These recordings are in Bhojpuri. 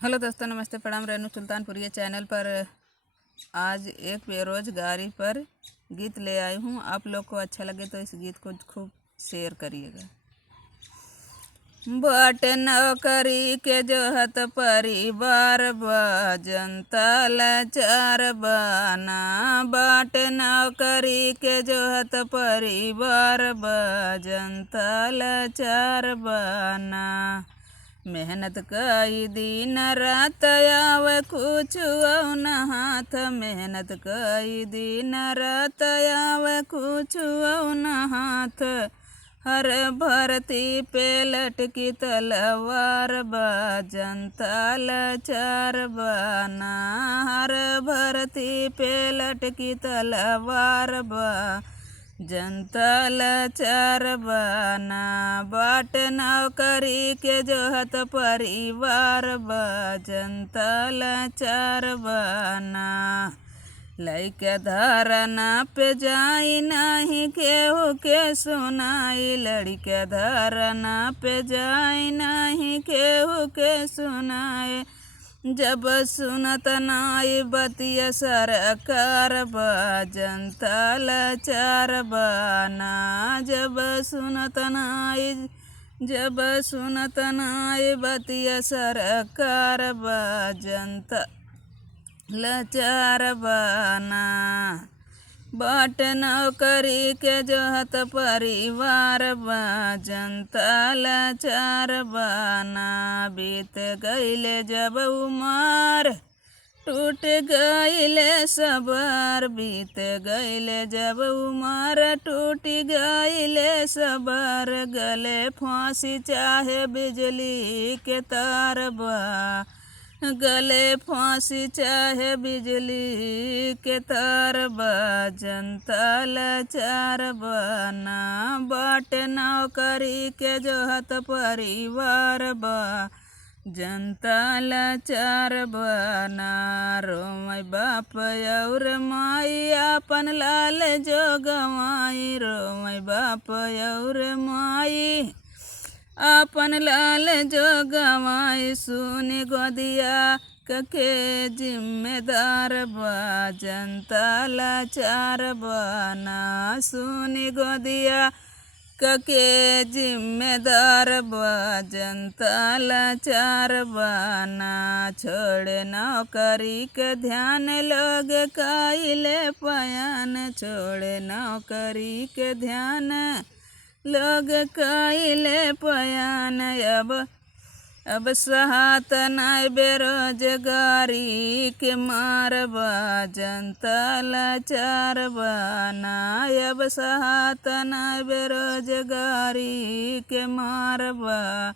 हेलो दोस्तों, नमस्ते, प्रणाम। रेनू सुल्तानपुर ये चैनल पर आज एक बेरोजगारी पर गीत ले आई हूँ। आप लोग को अच्छा लगे तो इस गीत को खूब शेयर करिएगा। बाट नौकरी के जोहत परिवार बा, जनता लाचार बाना। बाट नौकरी के जोहत परिवार बा, जनता लाचार बाना। मेहनत कई दिन रात आवे कुछ न हाथ, मेहनत कई दिन रात आवे कुछ न हाथ। हर भर्ती पे लटकी तलवार बा, जनता लाचार बाना। हर भर्ती पे लटकी तलवार बा, जनता लाचार बाना। बाट नौकरी के जोहत परिवार बा, जनता लाचार बाना। लइका धरना पे जाई नाही केहू के सुनाई, लड़का धरना पे जाई नाही केहू के सुनाई। जब सुनत नाई बतिया सरकार बा, जनता लाचार बाना। जब सुनत नाई बतिया सरकार बा, जनता लाचार बाना। बाट नौकरी के जोहत परिवार बा, जनता लाचार बाना। बीत गईले जब उमर टूट गईले सबर, बीत गईले जब उमर टूट गईले सबर। गले फांसी चाहे बिजली के तार बा, गले फांसी चाहे बिजली के तार बा, जनता लाचार बाना। बाट नौकरी के जोहत परिवार बा, जनता लाचार बाना। रोमई बाप और माई अपन लाल जो गवाई, रोमई बाप और माई अपन लाल जो गवाई। सुन गोदिया के जिम्मेदार बा, जनता लाचार बाना। सुन गोदिया के जिम्मेदार बा, जनता लाचार बाना। छोड़े नौकरी के ध्यान लोग काइले पयान, छोड़े नौकरी के ध्यान लोग काइले पयान। अब सहात नाई बेरोजगारी के मार बा, जनता लाचार बाना। अब सहात नाई बेरोजगारी के मार बा,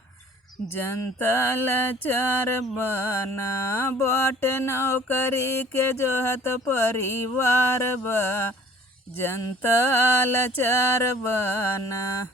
जनता लाचार बाना। बाट नौकरी के जोहत परिवार बा, जनता लाचार बाना।